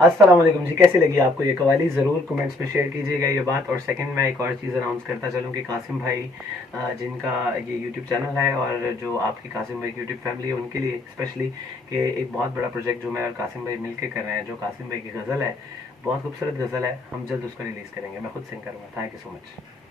अस्सलाम वालेकुम जी, कैसी लगी आपको ये कवाली? ज़रूर कमेंट्स में शेयर कीजिएगा ये बात। और सेकंड, मैं एक और चीज़ अनाउंस करता चलूँ कि कासिम भाई जिनका ये यूट्यूब चैनल है और जो आपकी कासिम भाई की यूट्यूब फैमिली है उनके लिए स्पेशली, कि एक बहुत बड़ा प्रोजेक्ट जो मैं और कासिम भाई मिलकर कर रहे हैं, जो कासिम भाई की गज़ल है, बहुत खूबसूरत गज़ल है, हम जल्द उसको रिलीज़ करेंगे। मैं खुद सिंग करूँगा। Thank you so much.